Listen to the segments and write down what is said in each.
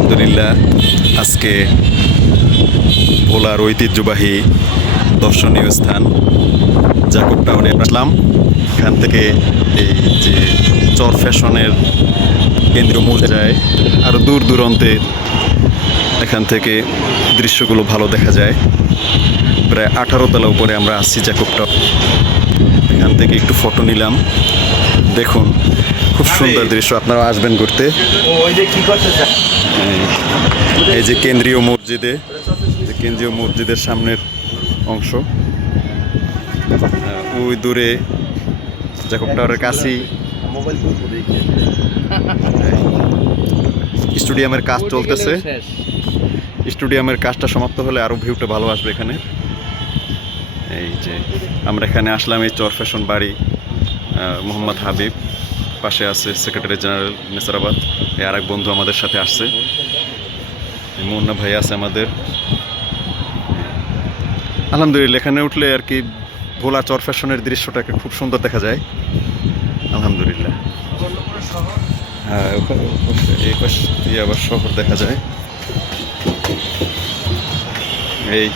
আলহামদুলিল্লাহ আজকে ভোলার ঐতিহ্যবাহী দর্শনীয় স্থান জাকব টাউনে আসলাম। এখান থেকে এই যে চর ফ্যাশনের কেন্দ্র মূল যায় আরও দূর দূরান্তে এখান থেকে দৃশ্যগুলো ভালো দেখা যায়। প্রায় আঠারো তলা উপরে আমরা আসছি জাকব টাউন এখান থেকে একটু ফটো নিলাম। দেখুন খুব সুন্দর দৃশ্য আপনারা আসবেন ঘুরতে। এই- যে কেন্দ্রীয় মসজিদে যে কেন্দ্রীয় মসজিদের সামনের অংশ। ওই দূরে জ্যাকব টাওয়ারের কাছেই স্টেডিয়ামের কাজ চলতেছে। স্টেডিয়ামের কাজটা সমাপ্ত হলে আরও ভিউটা ভালো আসবে এখানে। এই যে আমরা এখানে আসলাম, এই চর ফ্যাশন বাড়ি মোহাম্মদ হাবিব, পাশে আছে সেক্রেটারি জেনারেল নেসারাবাদ এই আরেক বন্ধু আমাদের সাথে আসছে। মুন্না ভাই আছে আমাদের। আলহামদুলিল্লাহ, এখানে উঠলে আর কি ভোলা চর ফ্যাশনের দৃশ্যটাকে খুব সুন্দর দেখা যায়। আলহামদুলিল্লাহ। হ্যাঁ ওখানে এই পাশ দিয়ে আবার শহর দেখা যায়। এই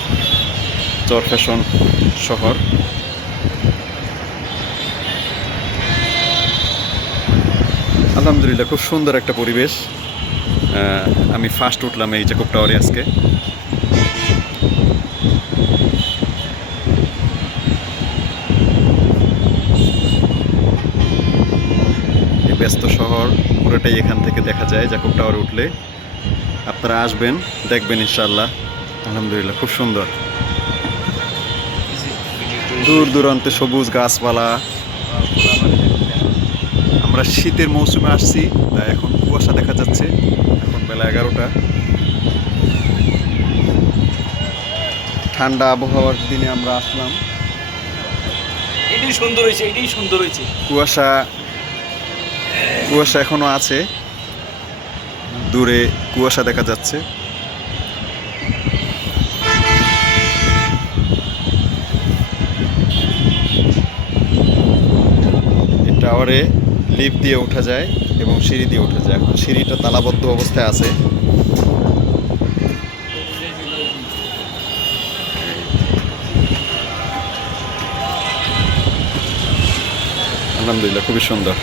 চর ফ্যাশন শহর। আলহামদুলিল্লাহ, খুব সুন্দর একটা পরিবেশ। আমি ফার্স্ট উঠলাম এই জ্যাকব টাওয়ারে আজকে। ব্যস্ত শহর, পুরোটাই এখান থেকে দেখা যায় জ্যাকব টাওয়ারে উঠলে। আপনারা আসবেন, দেখবেন ইনশাল্লাহ আলহামদুলিল্লাহ, খুব সুন্দর। দূর দূরান্তে সবুজ গাছপালা। আমরা শীতের মৌসুমে আসছি তাই এখন কুয়াশা দেখা যাচ্ছে। এখন বেলা এগারোটা। ঠান্ডা আবহাওয়ার দিনে আমরা আসলাম। এটাই সুন্দর হয়েছে এটাই সুন্দর হয়েছে। কুয়াশা কুয়াশা এখনও আছে। দূরে কুয়াশা দেখা যাচ্ছে। টাওয়ারে লিফ দিয়ে উঠা যায় এবং সিঁড়ি দিয়ে ওঠা যায়। এখন সিঁড়িটা তালাবদ্ধ অবস্থায় আছে। আলহামদুলিল্লাহ, খুবই সুন্দর।